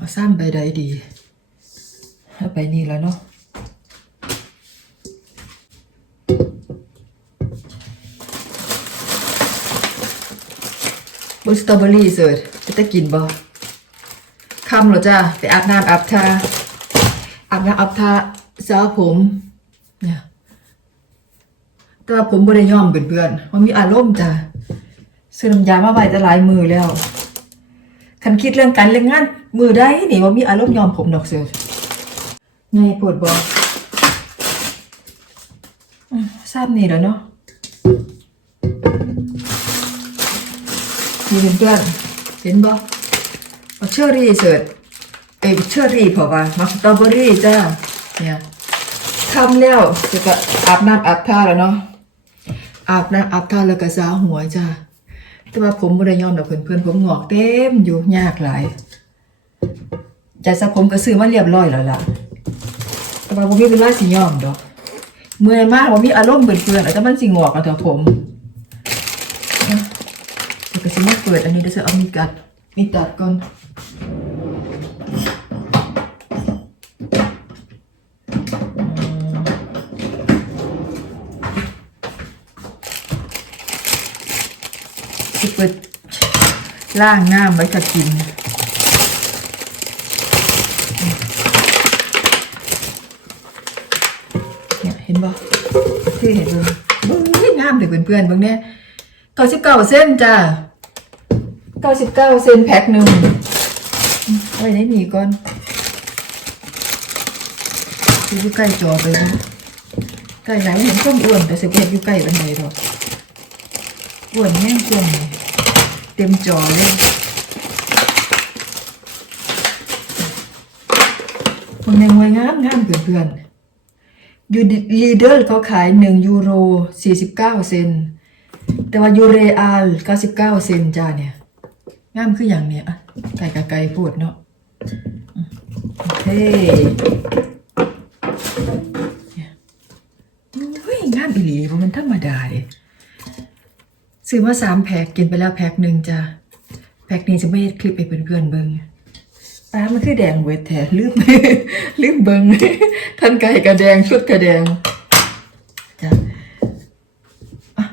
เอาซ้ำไปใดดีเอาไปนี่แล้วเนาะบุสตรอเบอรี่เสิร์ฟจะกินบ่คำเหรอจ้าไปอาบน้ำอาบทาอาบน้ำอาบทาสระผมเนี่ยแต่ว่าผมบ่ได้ยอมเพื่อนๆมันมีอารมณ์จ้ะซื้อน้ำยามาไว้จะหลายมือแล้วคันคิดเรื่องการเรื่องงาน มือได้นี่ว่ามีอารมณ์ยอมผมดอกเสือไงปวดบอมทราบนี่แล้วเนาะมีเพื่อนเห็นบอาเชอรี่เสิร์ตเอ้ยเชอรี่เพราะว่ามาสตรอเบอรี่จ้าเนี่ยทำแล้วจะก็อาบน้ำอาบท่าแล้วเนาะอาบน้ำอาบท่าแล้วก็สาหัวจ้าแต่ว่าผมบ่ได้ยอมดอกเพื่อนๆผมหงอกเต็มอยู่ยากหลาย จะสระผมก็ซื้อมาเรียบร้อยแล้วล่ะ แต่ว่าบ่มีเวลาสิยอมดอก เมื่อยมากบ่มีอารมณ์เปื่อนๆแล้วแต่มันสิงอกเอาแต่ผมเดี๋ยวก็สิมาเปิดอันนี้เดี๋ยวจะเอามีดกัดมีดตัดก่อนสิเปิดล่างน้ำไว้จะกิน ที่เห็นเลยเบิ้งงามเลยเพื่อนๆเบิ้งเนี่ยเก้าสิบเก้าเส้นจ้าเก้าสิบเก้าเส้นแพ็คหนึ่งไว้ในนี่ก่อนอยู่ใกล้จอไปนะใกล้ไหนเห็นต้มอ้วนแต่สิบเอ็ดอยู่ใกล้บันไดดอกอ้วนแม่งกลมเลยเต็มจอเลยคนในมวยงามงามเพื่อนๆ ยูลีเดอร์เขาขาย 1 ยูโร 49 เซนแต่ว่ายูเรอาล99 เซนจ้าเนี่ยงามคืออย่างเนี้ยอะไก่กับไก่พูดเนาะโอเฮ้เฮ้ยงามอีหลีมันธรรมดาเด้ซื้อมาสามแพ็คกินไปแล้วแพ็คหนึ่งจ้าแพ็คนี้จะไม่เฮ็ดคลิปไปเพื่อนๆเบิ่ง ตามันคือแดงเวทแท้ลืมลืมเบิงท่านไก่กระแดงชุดกระแดงจ้ะ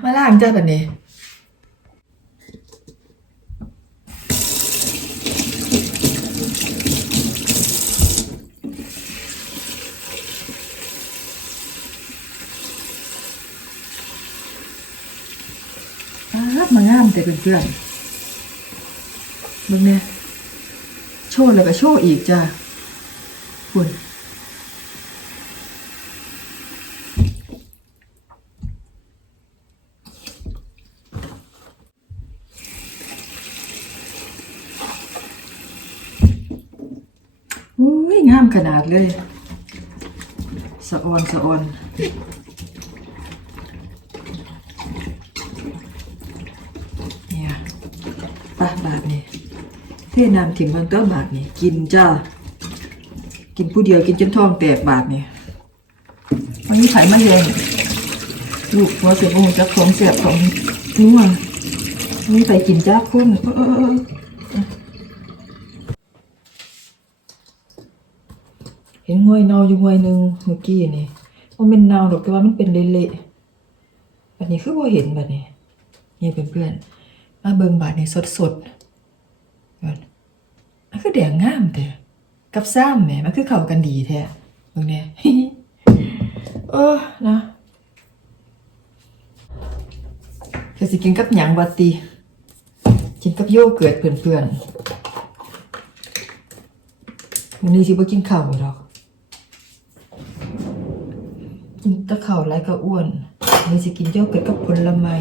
มาล่างจ้าแบบนี้ป๊าดมางามแต่เพื่อนๆเบิ่งเนี่ย ชว์แล้วก็โชว์อีกจ้าคุณอุ้ยงามขนาดเลย สะออนสะออนเนี่ยปะบาทนี่ ทน้ำถิ่มเบางตัวบาทนี่กินจ้า กินผู้เดียวกินจนท้องแตกบาทนี่วันนี้ไข่มาแยงลูกหัวเสียบงจักของเสียบของนัวนี่ไปกินจ้าคนเออเห็นห้วยเนาอยู่ห้วยหนึ่งเมื่อกี้นี่มันเป็นเนาดอกแต่ว่ามันเป็นเละๆบัดนี้คือว่าเห็นแบัดนี้นี่เพื่อนๆมาเบิ่งบาทนี่สดๆ มันคือแดงงามแต่กับซ้ำแหมมันคือเข้ากันดีแท้ตรงเนี้ยเออนะจะสิกินกับหยังบัตีกินกับโยเกิร์ตเพื่อนๆวันนี้สิบ่กินข้าวหรอกกินตะข้าวไรก็อ้วนวันนี้สิกินโยเกิร์ตกับผลไม้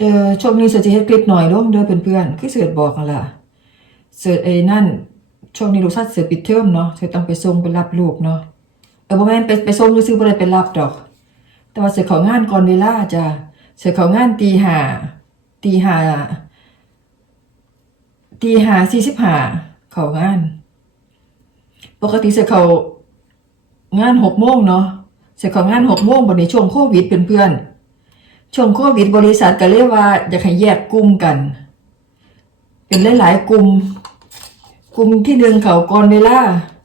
เออช่วงนี้เสือจะเฮ็ดคลิปหน่อยลงเด้อเพื่อนๆคือเสือบอกกันล่ะเสือไอ้นั่น ช่วงนี้รู้สึกเสือปิดเทอมเนาะเสือต้องไปส่งไปรับลูกเนาะเออบ่แม่นไปไปส่งซื้อบ่ได้ไปรับดอก แต่ว่าเสือของานก่อนเวลาจ้ะเสือของานตีห้าตีห้าตีห้าสี่สิบห้าเขางาน ปกติเสือเขางานหกโมงเนาะเสือเขางานหกโมงบัดนี้ช่วงโควิดเพื่อนๆ ช่วงโควิดบริษัทก็เรียกว่าอยากให้แยกกลุ่มกัน เป็นหลาย ๆ กลุ่ม กลุ่มที่หนึ่งเขาก่อนเวลา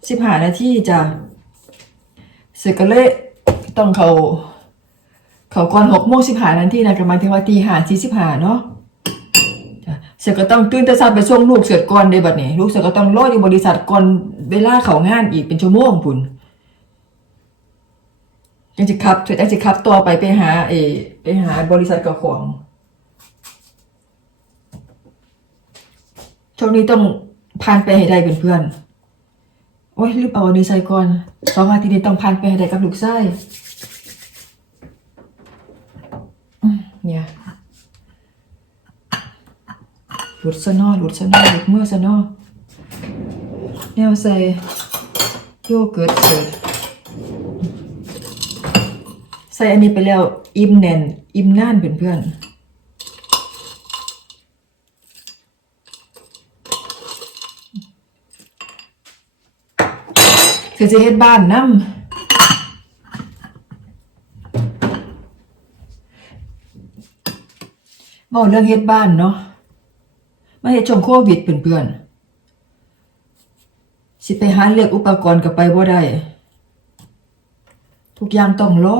สิบห้านาทีจ้ะเสร็จก็เลยต้องเขาเขาก่อนหกโมงสิบห้านาทีนะก็หมายถึงว่าตีห้าสี่สิบห้าเนาะเสร็จก็ต้องตื่นแต่เช้าไปส่งลูกเสร็จก่อนเดบัดนี้ ลูกเสร็จก็ต้องรออยู่บริษัทก่อนเวลาเขางานอีกเป็นชั่วโมงพุ่น ยังจะขับยังจะขับตัวไปไปหาเอไปหาบริษัทกับของช่วงนี้ต้องผ่านไปให้ได้เป็นเพื่อน โอ้ยรีบเอาอันนี้ใส่ก่อนสองอาทิตย์นี้ต้องผ่านไปให้ได้กับลูกไส้เนี่ยหลุดซะนอหลุดซะนอหลุดมือซะนอแนวใส่โยเกิร์ตเสร็จ ใส่อันนี้ไปแล้ว อิ่มแน่น อิ่มน่านเพื่อนๆคือจะเฮ็ดบ้านน้ำบอกเรื่องเฮ็ดบ้านเนาะมาเฮ็ดช่วงโควิดเพื่อนๆ สิไปหาเลือกอุปกรณ์กับไปบ่ได้ ทุกอย่างต้องรอ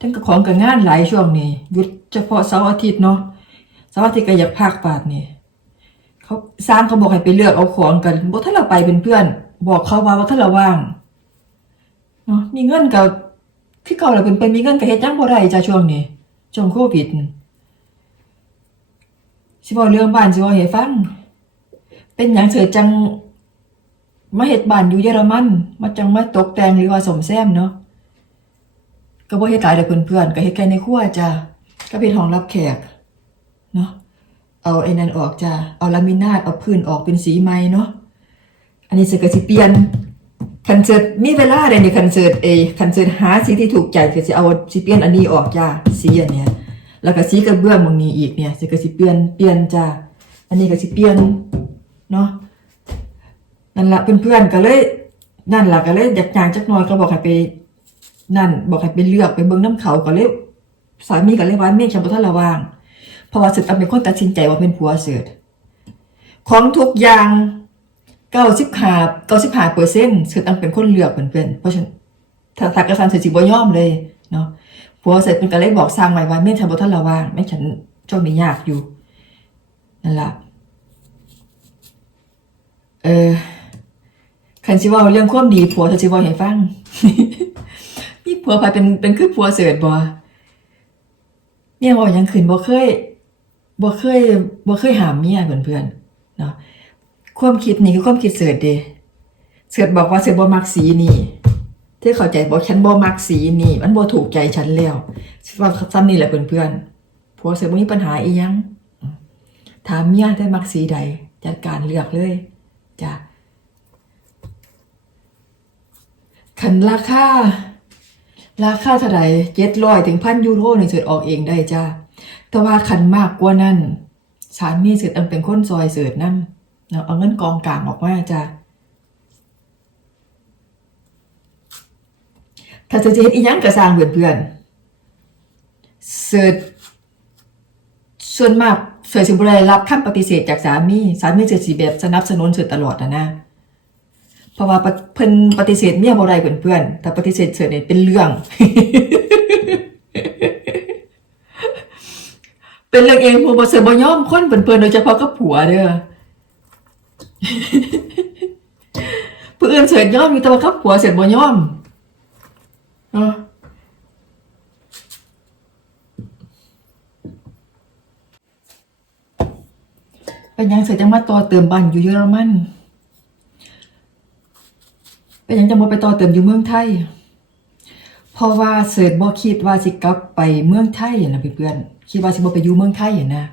ทั้งกับของกับงานหลายช่วงนี้หยุดเฉพาะเสาร์อาทิตย์เนาะเสาร์อาทิตย์ก็อยากพักปาดนี่เขาสร้างเขาบอกให้ไปเลือกเอาของกันบ่ถ้าเราไปเป็นเพื่อน บอกเขาว่าว่าถ้าเราว่างเนาะมีเงินกับคือเก่าแล้วเป็นเป็นมีเงินกับเฮ็ดหยังบ่ได้จ้ะช่วงนี้ช่วงโควิดสิบอกเรื่องบ้านสิบอกให้ฟัง เป็นหยังเสือจังมาเฮ็ดบ้านอยู่เยอรมันมาจังมาตกแต่งหรือว่าสมแซมเนาะ ก็บ่เฮ็ดหลายแต่เพื่อนๆก็เฮ็ดแค่ในครัวจ้ะก็เป็นห้องรับแขกเนาะเอาไอ้นั่นออกจ้ะเอาลามินาตเอาพื้นออกเป็นสีใหม่เนาะอันนี้สิก็สิเปลี่ยนคันเสิร์ตมีเวลาได้นี่คันเสิร์ตเอคันเสิร์ตหาสีที่ถูกใจก็สิเอาสิเปลี่ยนอันนี้ออกจ้ะสีอันเนี้ยแล้วก็สีกระเบื้องตรงนี้อีกเนี่ยสิก็สิเปลี่ยนเปลี่ยนจ้ะอันนี้ก็สิเปลี่ยนเนาะนั่นละเพื่อนๆก็เลยนั่นละก็เลยอยากจางจักหน่อยก็บอกให้ไป นั่นบอกให้ไปเลือกไปเบิ่งน้ำเขาก็เลยสามีก็เลยว่าเมียฉันบ่ทันระว่างเพราะว่าสึกต้องเป็นคนตัดสินใจว่าเป็นผัวเสิร์ตของทุกอย่าง95 95เปอร์เซ็นต์สึกต้องเป็นคนเลือกเพื่อนๆเพราะฉะนั้นถ้าทักกระสันเสิบ่ยอมเลยเนาะผัวเสร็จเป็นก็เลยบอกสร้างไว้ว่าเมียฉันบ่ทันระว่างแม่ฉันช่วงนี้ยากอยู่นั่นล่ะเออคันสิว่าเรื่องความดีผัวเธอสิว่าให้ฟัง มีผัวไปเป็นเป็นคือผัวเสิร์ตบ่เมียบ่ยังขึ้นบ่เคยบ่เคยบ่เคยหามเมียเพื่อนๆเนาะความคิดนี่คือความคิดเสิร์ตเดเสิร์ตบอกว่าเสิร์ตบ่มักสีนี่เธอเข้าใจบ่ฉันบ่มักสีนี่ มันบ่ถูกใจฉันแล้วว่าซ้ำนี่แหละเพื่อนๆผัวเสิร์ตบ่มีปัญหาอีหยังถามเมียได้มักสีใด จัดการเลือกเลยจ้ะคันราคา ราคาเท่าไหร่เจ็ดร้อยถึงพันยูโรนี่เสิร์ตออกเองได้จ้าแต่ว่าคันมากกว่านั้นสามีเสิร์ตอันเป็นคนซอยเสิร์ตนั่นเนาเอาเงินกองกลางออกมาจ้าถ้าจะเห็นอีหยังกระสร้างเพื่อนๆเสิร์ตส่วนมากเสิร์สิบ่ได้รับคำปฏิเสธจากสามี สามีเสิร์ตสิแบบสนับสนุนเสิร์ตตลอดนะนะ ราะว่าเพิ่นปฏิเสธเมียบ่ได้เพื่อนๆแต่ปฏิเสธเสิร์ตเนี่ยเป็นเรื่อง เป็นเรื่องเองผู้บ่เสิร์ตบ่ยอมคนเพิ่นๆโดยเฉพาะกับผัวเด้อผู้อื่นเสร์ตยอมอยู่แต่ว่ากับผัวเสร์ตบ่ยอมเนาะเป็นยังเสร์ตจังมาต่อเติมบ้านอยู่เยอรมัน เป็นยังจะมาไปต่อเติมอยู่เมืองไทย เพราะว่าเสิร์ชบ่คิดว่าสิกลับไปเมืองไทยนะเพื่อนๆคิดว่าสิบ่ไปอยู่เมืองไทยนะ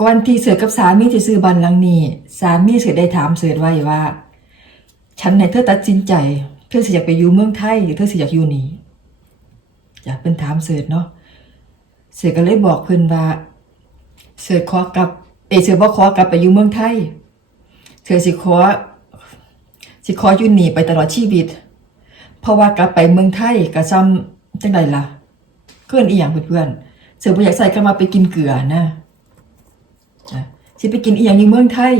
ก่อนที่เสิร์ชกับสามีจะซื้อบ้านหลังนี้ สามีเสิร์ชได้ถามเสิร์ชไว้ว่า ฉันให้เธอตัดสินใจเธอสิอยากไปอยู่เมืองไทยหรือเธอสิอยากอยู่นี่อยากเป็นถามเสิร์ชเนาะเสิร์ชก็เลยบอกเพิ่อนว่าเสิร์ชขอกลับเอเสิร์ชบ่ขอกลับไปอยู่เมืองไทยเสิร์ชสิขอ สิขออยู่นี่ไปตลอดชีวิต เพราะว่ากลับไปเมืองไทยก็ซ้ำจังไดล่ะเกินอีหยังเพื่อนๆเสือบ่อยากใส่ก็มาไปกินเกลือนะสิไปกินอีหยังอยู่เมืองไทย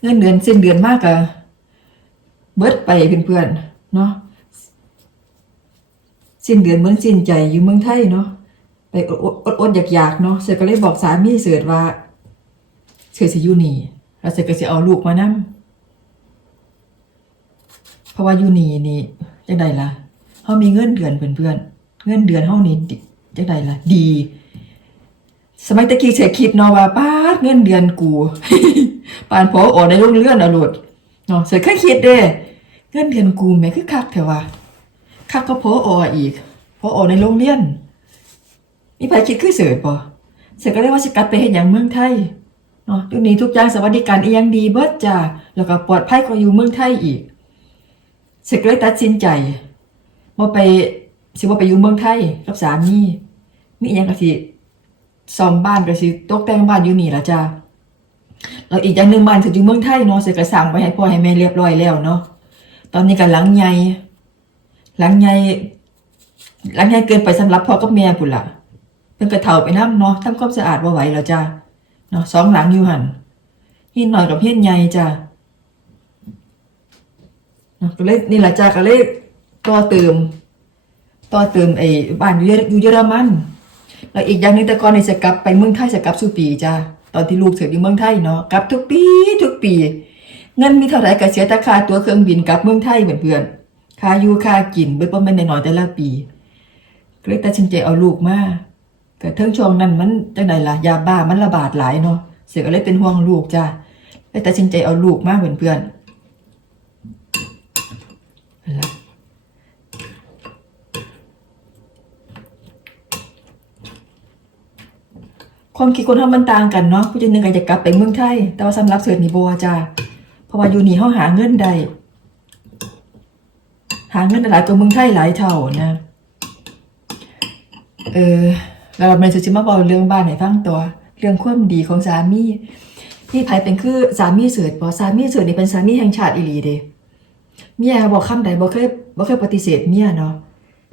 เงินเดือนสิ้นเดือนมากอะเบิดไปเพื่อนๆเนาะสิ้นเดือนเหมือนสิ้นใจอยู่เมืองไทยเนาะไปอดอดอดอยากๆเนาะเสือก็เลยบอกสามีเสือว่าเสือสิอยู่นี่แล้วเสือก็สิเอาลูกมานํ เพราะว่าอยู่นี่นี่จังใดล่ะเฮามีเงินเดือนเพื่อนๆเงินเดือนเฮานี่จังใดล่ะ ดี สมัยตะกี้เสือคิดเนาะว่าป้าดเงินเดือนกู ปานพอออกในโรงเรือนเอาโลดเนาะเสือเคยคิดเด้เงินเดือนกูแม่คือคักแท้ว่าคักก็พอออีกพออในโรงเรียนมีไผคิดคือเสือบ่เสือก็เลยว่าสิกลับไปเฮ็ดหยังเมืองไทยเนาะทุกนี้ทุกอย่างสวัสดิการอียังดีเบิดจ้าแล้วก็ปลอดภัยกว่าอยู่เมืองไทยอีก สือก็เลยตัดสินใจบ่ไปสิบ่าไปอยู่เมืองไทยกับสามีมีอีหยังก็สิซ่อมบ้านก็สิตกแต่งบ้านอยู่นี่ล่ะจ้าแล้วอีกอย่างหนึ่งบ้านถึงอยู่เมืองไทยเนาะเสร็จก็สั่งไปให้พ่อให้แม่เรียบร้อยแล้วเนาะตอนนี้ก็หลังใหญ่หลังใหญ่หลังใหญ่เกินไปสำหรับพ่อกับแม่พุ่นละเพิ่นก็เฒ่าไปน้ำเนาะทำความสะอาดบ่ไหวแล้วจ้าเนาะสองหลังอยู่หันเฮียนหน่อยกับเฮียนใหญ่จ้า ก็เลยนี่แหละจ้าก็เลยต่อเติมต่อเติมไอ้บ้านอยู่เยออยู่เยอรมันแล้วอีกอย่างนึงแต่ก่อนนี่จะกลับไปเมืองไทยจะกลับสู่ปีจ้าตอนที่ลูกเสียอยู่เมืองไทยเนาะกลับทุกปีทุกปีเงินมีเท่าไหร่ก็เสียแต่ค่าตั๋วเครื่องบินกลับเมืองไทยเหมือนเพื่อนค่าอยู่ค่ากินเบิดบ่แม่นน้อยแต่ละปีก็เลยตัดสินใจเอาลูกมาแต่เทิงช่วงนั้นมันจังไดล่ะยาบ้ามันระบาดหลายเนาะเสียก็เลยเป็นห่วงลูกจ้าเลยตัดสินใจเอาลูกมาเหมือนเพื่อนนั่นล่ะ ความคิดคนเฮามันต่างกันเนาะผู้จังหนึงก็จะกลับไปเมืองไทย แต่ว่าสำหรับเสิร์ชนี่บ่จ้าเพราะว่าอยู่นี่เฮาหาเงินได้หาเงินหลายกว่าเมืองไทยหลายเท่านะ เออแล้วเราไม่สิมาบอกเรื่องบ้านให้ฟังตัว เรื่องความดีของสามีที่ไผเป็นคือสามีเสิร์ชบ่สามีเสิร์ชนี่เป็นสามีแห่งชาติอีหลีเด้เมียบอกคำใดบ่เคยบ่เคยปฏิเสธเมียเนาะ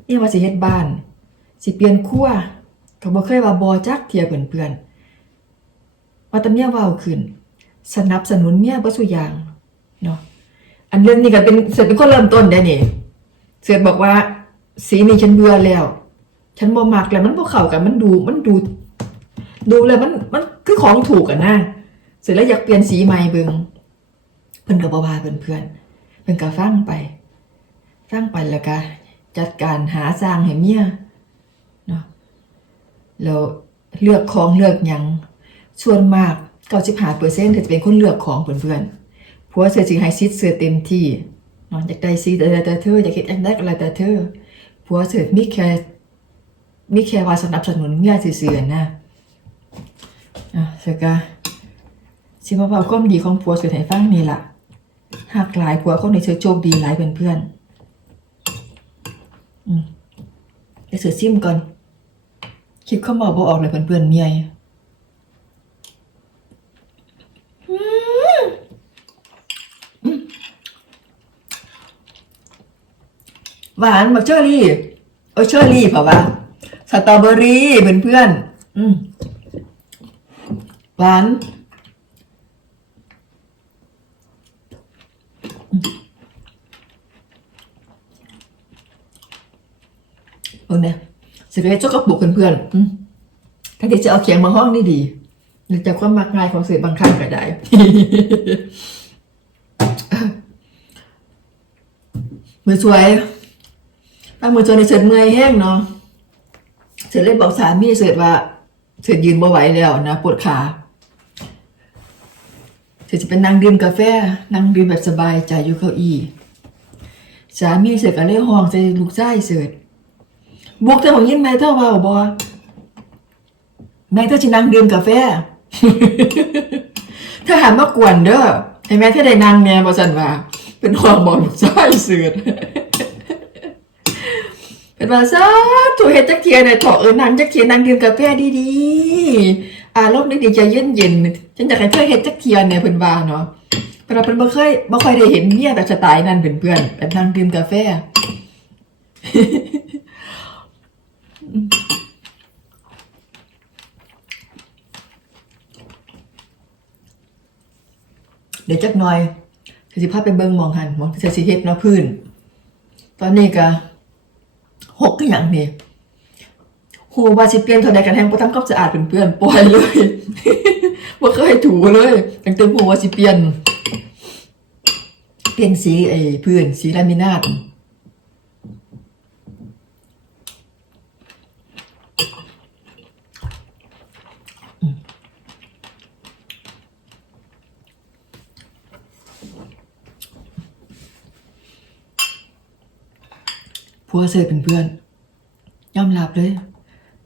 เมียว่าสิเฮ็ดบ้าน สิเปลี่ยนครัว ก็บ่เคยว่าบ่จักเที่ยเพื่อนๆว่าแตเมียเว้าขึ้น สนับสนุนเมียเบ่ซุอย่างเนาะอันเรื่องนี้ก็เป็นเสือเป็นคนเริ่มต้นได้นี่เสือบอกว่า สีนี้ฉันเบื่อแล้ว ฉันบ่มักแล้วมันบ่เข้ากันมันดูมันดู ดูแล้วมันมันคือของถูกอะนะเสร็จแล้วอยากเปลี่ยนสีใหม่เบิงเพิ่นก็บ่ว่าเพิ่นเพื่อนเพิ่นก็ฟังไปฟังไปแล้วก็จัดการหาสร้างให้เมีย แล้วเลือกของเลือกยังส่วนมาก95เปอร์เซ็นต์จะเป็นคนเลือกของเพื่อนๆผัวเสือจึงให้ซิดเสือเต็มที่นอนอยากได้ซีอะไรแต่เธออยากเห็นอยากได้อะไรแต่เธอผัวเสือมีแค่มีแค่ว่าสนับสนุนเมียซื่อๆนะอะเสือก็สิมาเว้าความดีของผัวเสือให้ฟังนี่ล่ะหักหลายผัวคนในเสือโชคดีหลายเพื่อนๆอืมเดี๋ยวเสือซิมก่อน คิดเข้ามาบ่ออกเลยเพื่อนๆเมียหวานบักเชอรี่เออเชอรี่เปล่าวะสตรอเบอรี่เพื่อนๆอืมหวานอืมเออเนี่ย สิเรจกระปุกเพื่อนๆอืมถ้าเดี๋ยวจะเอาเขียงมาห้องนี่ดีหรือจะความมักง่ายของเสือบางครั้งก็ได้มือสวยถ้ามือสวยในเสร็จเมื่อยแห้งเนาะเสร็จเลยบอกสามีเสร็จว่า เสร็จยืนบ่ไหวแล้วนะปวดขาเสร็จจะเป็นนางดื่มกาแฟนั่งดื่มแบบสบายใจอยู่เก้าอี้สามีเสร็จก็เลยห้องใจลูกชายเสร็จ บวกเจ้าของยินแม่เท่าเว่าบ่แม่เท่าจะนั่งดื่มกาแฟถ้าหามมากวนเด้อไอ้แม่ที่ได้นางแม่บ่สันว่า เป็นห่วงบอกลูกชายเสือดเป็นว่าซาถูกเฮ็ดจักเทียนี่ยเถาะเออนางจักเทียนางดื่มกาแฟดีๆอารมณ์ดีๆใจเย็นๆฉันอยากให้เธอเฮ็ดจักเทียนเนี่ยเพิ่นว่าเนาะเพิ่นว่าเพิ่นบ่เคยบ่ค่อยได้เห็นเมียแบบสไตล์นั้นเพื่อนๆเป็นนางดื่มกาแฟ เดี๋ยวจักหน่อยคือสิพาไปเบิ่งมองหันมองจะสิเฮ็ดเนาะพื้น ตอนนี้ก็หกก็อย่างนี้หูว่าสิเปลี่ยนเท่าใดกันแห้งบ่ทำความสะอาดเป็นเพื่อนปล่อยเลยบ่เคยถูเลยตั้งแต่หูว่าสิเปลี่ยนเปลี่ยนสีไอ้พื้นสีลามินาต วเสิร์ฟเป็นเพื่อนยอมรับเลย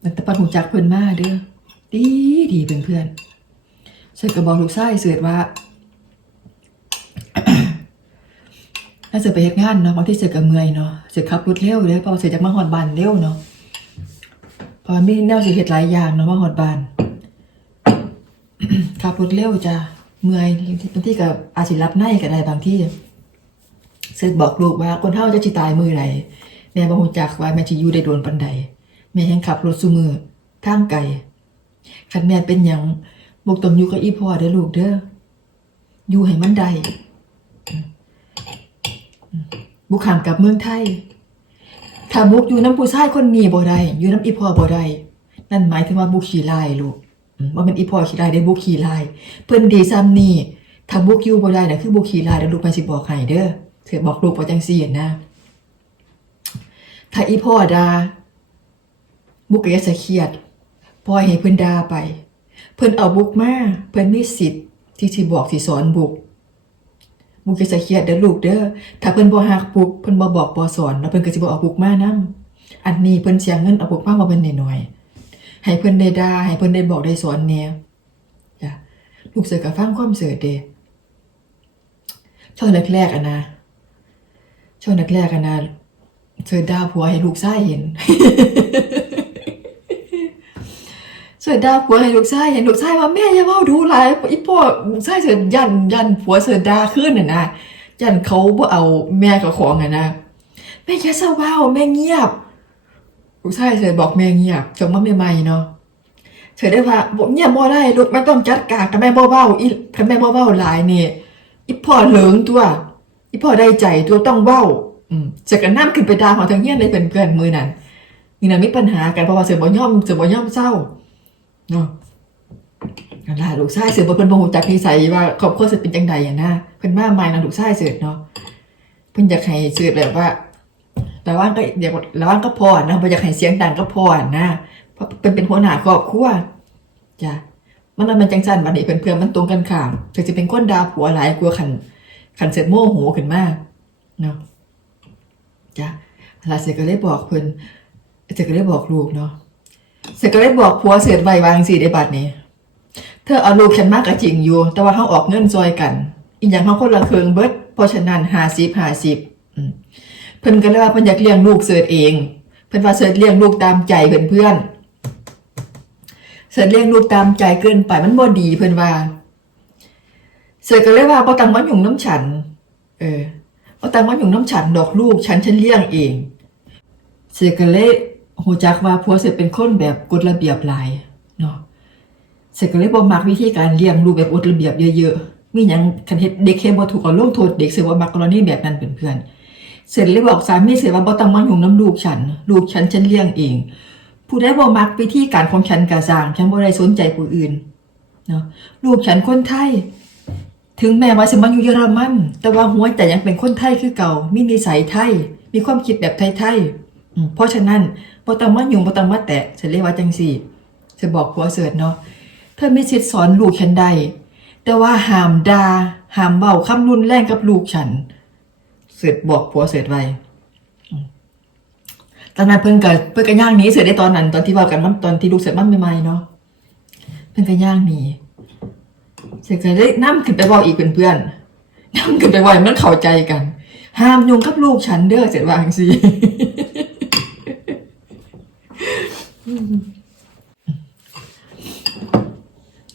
มันแตะปันหูจักเพื่อนมาเด้อดีดีเป็นเพื่อนเสิร์ฟก็บอกลูกชายเสิร์ฟว่าถ้าเสิร์ฟไปเฮ็ดงานเนาะบางที่เสิร์ฟก็เมื่อยเนาะเสิร์ฟขับรถเร็วเลยเพราะเสิร์ฟจากมาหอดบานเร็วเนาะพราะว่ามีแนวสิเฮ็ดหลายอย่างเนาะมาหอดบานขับรถเร็วจ้ะเมื่อยบางที่ก็อาจสิรับในก็ได้บางที่เสิร์ชบอกลูกว่าคนเฒ่าจะจิตายมือไหน แม่บ่ฮู้จักว่าแม่สิอยู่ได้โดนปานใด แม่ยังขับรถซุมือทางไกลคันแม่เป็นหยังบ่ต้องอยู่กับอีพ่อเด้อลูกเด้ออยู่ให้มันได้บุกขามกลับเมืองไทย ถ้าบุกอยู่น้ำผู้ชายคนนี้บ่ได้อยู่น้ำอีพ่อบ่ได้นั่นหมายถึงว่าบุกขี้ลายลูกว่าเป็นอีพ่อขี้ลายได้บุกขี้ลายเพิ่นดีซ้ำนี่ถ้าบุกอยู่บ่ได้น่ะคือบุกขี้ลายเดี๋ยวลูกไปสิบอกให้เด้อเสือบอกลูกว่าจังซี่นะ ถ้าอีพ่อดา บุกก็อย่าใส่เครียดปล่อยให้เพิ่นดาไป เพิ่นเอาบุกมาเพิ่นมีสิทธิ์ที่สิบอกสิสอนบุก บุกย่าใส่เครียดเด้อลูกเด้อถ้าเพิ่นบ่ฮักบุกเพิ่นบ่บอกบ่สอนแล้วเพิ่นก็สิบ่เอาบุกมานํอันนี้เพิ่นเสียเงินเอาบุกมาบ่เป็นน้อยๆให้เพิ่นได้ดาให้เพิ่นได้บอกได้สอนแน่จ้ะลูกเสือก็ฟังความเสือเด้ช่วงแรกๆอะนะช่วงแรกๆกันนะ เสิร์ชดาวผัวให้ลูกชายเห็นเสิร์ชดาวผัวให้ลูกชายเห็นลูกชายว่าแม่อย่าเว้าดูหลายอีพ่อลูกชายเสิร์ชยันยันผัวเสิร์ชดาขึ้นน่ะนะยันเขาบ่เอาแม่กับของอะนะแม่อย่าเศร้าเว้าแม่เงียบลูกชายเสิร์ชบอกแม่เงียบจงมาใหม่เนาะเสิร์ชได้ว่าบ่เงียบบ่ได้ลูกไม่ต้องจัดการกับแม่บ่เว้าอีถ้าแม่บ่เว้าหลายนี่อีพ่อเหลิงตัวอีพ่อได้ใจตัวต้องเว้า อืมเสกกันน้ำขึ้นไปดาของทางเฮียในเป็นเพื่อนมือนั้นนี่นะมีปัญหากันเพราะว่าเสือบ่ย่อมเสือบ่ย่อมเศร้าเนาะนั่นล่ะลูกชายเสือบ่เพิ่นบ่ฮู้จักนิสัยว่าครอบครัวสิเป็นจังใดอะนะเพิ่นมาใหม่นะลูกชายเสือเนาะเพิ่นอยากให้เสือแบบว่าระวังก็อยากระวังก็พอนะบ่อยากให้เสียงดังก็พอนะเพราะเป็นเป็นหัวหน้าครอบครัวจ้ะมันมันจังซั่นบัดนี้เพิ่นๆมันตรงกันข้ามก็สิเป็นคนด่าผัวหลายกว่าคันคันเสร็จโมโหขึ้นมาเนาะ จ้ะแลาเสร็จก็เลยบอกเพิ่นเสร็จก็เลยบอกลูกเนาะเสร็จก็เลยบอกผัวเสร็จใบวางสีได้บัดนี้ เธอเอาลูกฉันมากก็จริงอยู่ แต่ว่าเขาออกเงินซอยกัน อีกอย่างเขาคนละเคืองเบิดเพราะฉะนั้นหาสิบหาสิบเพิ่นก็เลยว่าเพิ่นอยากเลี้ยงลูกเสิร์ชเอง เพิ่นว่าเสิร์ชเลี้ยงลูกตามใจเพื่อนเพื่อนเสิร์ชเลี้ยงลูกตามใจเกินไปมันบ่ดีเพิ่นว่าเสิร์ชก็เลยว่าบ่ต้องมายุ่งน้ำฉัน เออ เอาตังมาอยู่น้ำฉันดอกลูกฉันฉันเลี้ยงเองเสกก็เลยหูจักว่าผัวเสกเป็นคนแบบกฎระเบียบหลายเนาะเสกก็เลยบ่มักวิธีการเลี้ยงลูกแบบกฎระเบียบเยอะๆมีหยังคันเฮ็ดเด็กเฮ็ดบ่ถูกก็ลงโทษเด็กเสกบ่ามักกรณีแบบนั้นเป็นเพื่อนเสร็จเลยบอกสามีเสกว่าบ่ต้องมายุ่งน้ำลูกฉัน ลูกฉันฉันเลี้ยงเอง ผู้ใดบ่มักวิธีการของฉันก็สร้างฉันบ่ได้สนใจผู้อื่นเนาะลูกฉันคนไทย ถึงแม้ว่าสิมาอยู่เยอรมัน แต่ว่าหัวใจยังเป็นคนไทยคือเก่า มีนิสัยไทย มีความคิดแบบไทยๆเพราะฉะนั้นบต้องมายุ่งบ่ต้องมาแตะฉันเรียกว่าจังสี่จะบอกผัวเสิร์ชเนาะเธอมีสิทธิสอนลูกฉันได้แต่ว่าห้ามด่าห้ามเว้าคำรุนแรงกับลูกฉัน เสร์ชบอกผัวเสิร์ชไว้ตอนนั้นเพิ่นก็เพิ่นก็ย่างนี้เสิร์ชได้ตอนนั้น ตอนที่ว้ากันมันตอนที่ลูกเสิร์ชมันใหม่ๆเนาะเพิ่นก็ย่างนี เสร็จก็ได้นั่ขึ้นไปบอกอีกเพื่อนๆนั่ขึ้นไปบอกให้มันเข้าใจกัน ห้ามยุ่งกับลูกฉันเด้อเสร็จวางสิ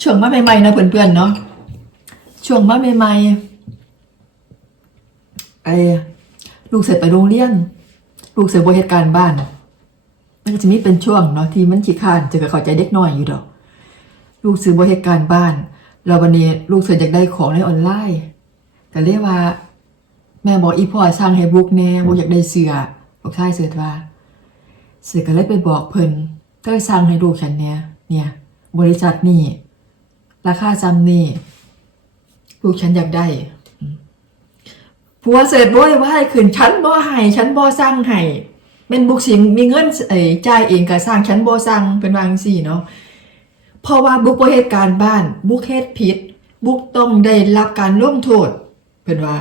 ช่วงมาใหม่ๆนะเพื่อนๆเนาะช่วงมาใหม่ๆไอ้ลูกเสร็จไปโรงเรียนลูกเสร็จบริเหตุการบ้านมันก็จะมีเป็นช่วงเนาะที่มันขี้ข้านจะก็เข้าใจเด็กน้อยอยู่ดอก ลูกซื้อบริเหตุการบ้าน แล้ววันนี้ลูกเสืออยากได้ของในออนไลน์ก็เรียกว่า แม่บอกอีพ่อสร้างให้บุกแน่บุกอยากได้เสือลูกชายเสือว่า เสือก็เลยไปบอกเพิ่นก็เลยสร้างให้ลูกฉันเนี่ยเนี่ย บริษัทนี่ราคาจำนี่ลูกฉันอยากได้ผัวเสิร์ชบ่ว่าให้คืนฉันบ่ให้ฉันบ่สร้างให้เป็นบุกสิมีเงินไอ้จ่ายเองก็สร้างฉันบ่สร้างเป็นว่างซี่เนาะ เพราะว่าบุกบ่เฮ็ดการบ้าน บุกเฮ็ดผิด บุกต้องได้รับการลงโทษเพิ่นว่า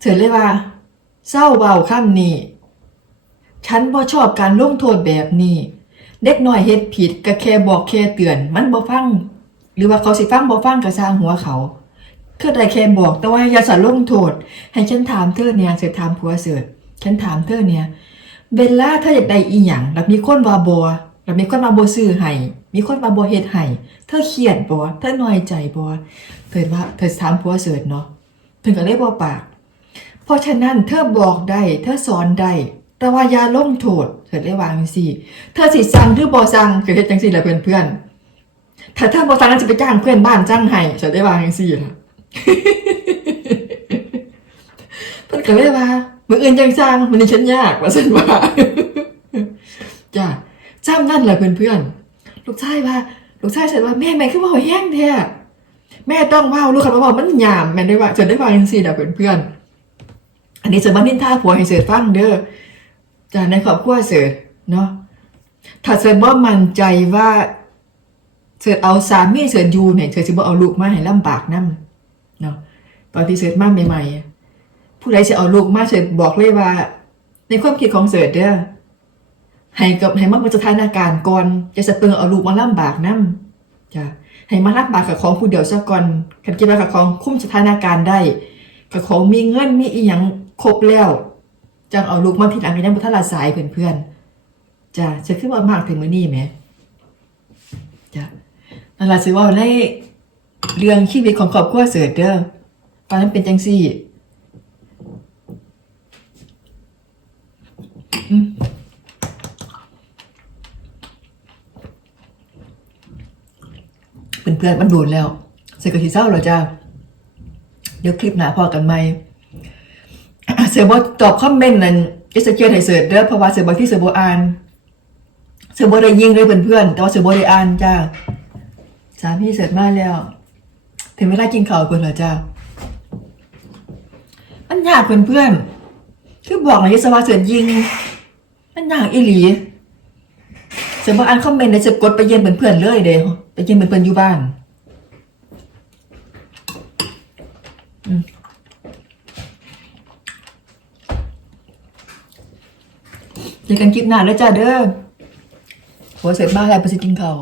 เสิร์ชเลยว่าเศร้าเบาคำนี้ ฉันบ่ชอบการลงโทษแบบนี้ เด็กน้อยเฮ็ดผิดก็แค่บอกแค่เตือน มันบ่ฟัง หรือว่าเขาสิฟังบ่ฟังก็สร้างหัวเขาคือได้แค่บอกแต่ว่าอย่าสะลงโทษ ให้ฉันถามเธอเนี่ยเสิถามผัวเสิร์ชฉันถามเธอเนี่ยเวลาเธออยากได้อีหยังแล้วมีคนว่าบ่แล้วมีคนมาบ่ซื้อให้มีคนมาบ่เฮ็ดให้เธอเครียดบ่เธอน้อยใจบ่เธอว่าเธอถามผัวเสิร์ชเนาะเพิ่นก็เลยบ่ปาก เพราะฉะนั้นเธอบอกได้เธอสอนได้แต่ว่าอย่าลงโทษเธอได้วางสิเธอสิสั่งหรือบ่สั่งก็เฮ็ดจังซี่แหละเพื่อนๆถ้าเธอบ่สั่งแล้วจะไปจ้างเพื่อนบ้านจ้างให้เธอได้วางจังซี่ล่ะเพิ่นก็เลยว่ามื้ออื่นจังสร้างมันนี่ฉันยากว่าซั่นว่าจ้ะ จ้ำนั่นแหละเพื่อนๆลูกชายว่าลูกชายฉันว่าแม่แม่คือว่าแห้งแท้แม่ต้องว้าลูกคันว่าเว้ามันหยามแม่ได้ว่าฉันได้วางจังซี่ล่ะเพื่อนๆอันนี้เสิร์ฟบ้านินท่าผัวให้เสิร์ฟฟังเด้อจากในครอบครัวเสิร์ฟเนาะถ้าเสิร์ฟบ่มั่นใจว่าเสิร์ฟเอาสามีเสิร์ฟอยู่เนี่ยเสิร์ฟสิบ่เอาลูกมาให้ลำบากนํเนาะตอนที่เสิร์ฟมาใหม่ๆผู้ใดสิเอาลูกมาเสิร์ฟบอกเลยว่า ในความคิดของเสิร์ฟเด้อ ให้กับให้มันเป็นสถานการณ์ก่อนจะสะเปิงเอาลูกมาลำบากนํจ้ะให้มาลำบากกับของผู้เดียวซะก่อนคันคิดว่ากับของคุ้มสถานการณ์ได้กับของมีเงินมีอีหยังครบแล้วจังเอาลูกมาทีหลังกันยังบ่ทันละสายเพื่อนๆจ้ะจะคือว่ามากถึงมื้อนี้แหมจ้ะนั่นล่ะสิว่าในเรื่องชีวิตของครอบครัวเสิร์ชเด้อตอนนั้นเป็นจังซี่อืม เพื่อนๆมันโดนแล้วเสร็จก็สิเศร้าแล้วจ้าเดี๋ยวคลิปหน้าพอกันไหมเสือบอตอบคอมเมนต์นั้นจะสเกียร์ให้เสิร์ชเด้อเพราะว่าเสือบอที่เสือบออ่าน เสือบอได้ยิงเลยเพื่อนๆแต่ว่าเสือบอได้อ่านจ้าสามีเสิร์ชมาแล้ว ถึงเวลากินข้าวเพื่อนแล้วจ้ามันยากเพื่อนๆคือบอกนะยศวาเสิร์ชยิง มันยากอีหลี เสือบออ่านคอมเมนต์ในเสือกดไปเยี่ยมเพื่อนๆเลยเด้ไปเยี่ยมเพื่อนๆอยู่บ้านเจอกันคลิปหน้าแล้วจ้าเด้อหัวเสร็จมากแล้วไปสิกินข้าว